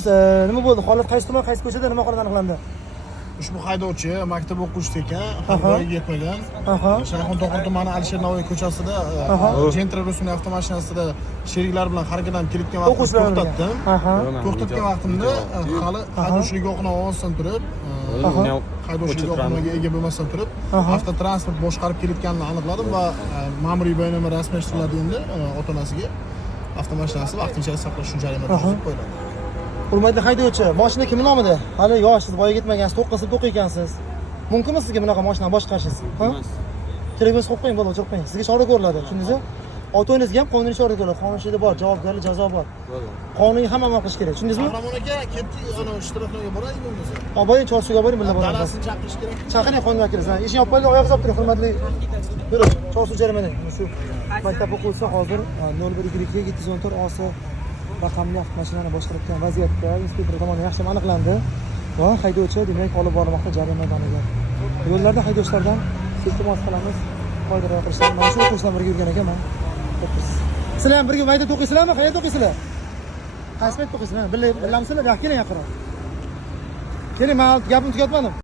tushundingiz, nima bo'ldi? Holat qaysi tuman, qaysi ko'chada nima holat aniqlandi? Ushbu haydovchi maktab o'quvchisi ekan, voyaga yetmagan. Shayxontohur tumani Alisher Navoiy ko'chasida Gentra rusumli avtomashinasida sheriklar bilan harakatlanib kelayotgan vaqtda to'xtatdim. To'xtatgan vaqtimda hali haydovchilik guvohnomasi olmasdan turib, haydovchilik guvohnomasiga ega bo'lmasdan turib, avtotransport boshqarib kelayotganini aniqladim va ma'muriy bayonnoma rasmiylashtiriladi endi ota-onasiga avtomashinasi vaqtinchalik saqlash uchun jarima qo'yiladi. Hurmatli haydovchi, mashina kimning nomida? Hali yoshsiz, voyaga yetmagansiz, to'qqizib o'qiy ekansiz. Mumkinmi sizga bunaqa mashinani boshqarishingiz? Telefon qo'yib qo'ying, bola, o'chirib qo'ying. Sizga chora ko'riladi, tushundingizmi? Ota-onangizga ham qonuniy chora ko'riladi. Qonunchiligi bor, javobgarlik, jazo bor. Qonunga ham amal qilish kerak, tushundingizmi? Qahramon aka, ketdik, ana ishtiroklarga boraylik bo'lmasa. Boring, Chorsuga boring, billa boring. Dalasini chaqirish kerak. Chaqiring qonun vakilini. Eshik olib qo'ying, oyoq uzab turing, hurmatli. Yurib, Chorsu jarimadan. Shu maktab o'quvchisi hozir 0122 714 raqamli avtomashinani boshqarayotgan vaziyatda inspektor tomonidan yaxshi aniqlandi va haydovchi demak olib borilmoqda jarima maydoniga. Yo'llarda haydovchilardan iltimos qilamiz, foyda qilishlar. Mana shu o'quvchilar birga yurgan ekan, mana. Sizlar ham birga mayda o'qiysizlarmi? Qayerda o'qiysizlar? Qaysi paytda o'qiysizlar? Bilamisizlar? Keling yaqinroq. Keling, men gapimni tugatmadim.